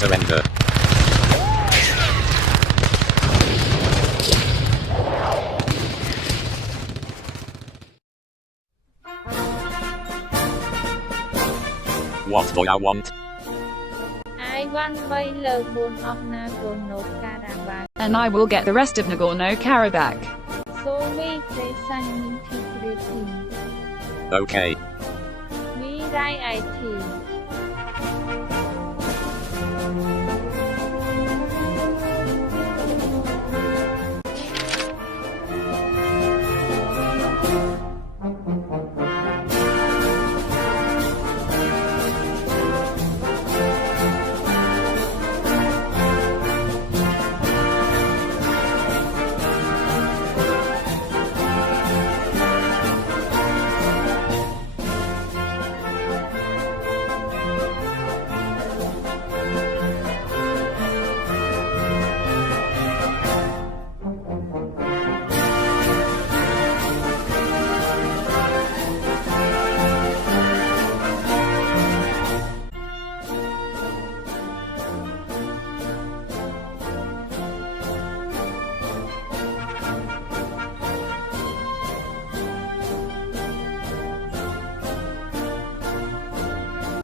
surrender. What do I want? I want Baylor Bone of Nagorno-Karabakh, And I will get the rest of Nagorno-Karabakh. So we Soviet Russian integrating. Okay. We write IT. Mm-hmm.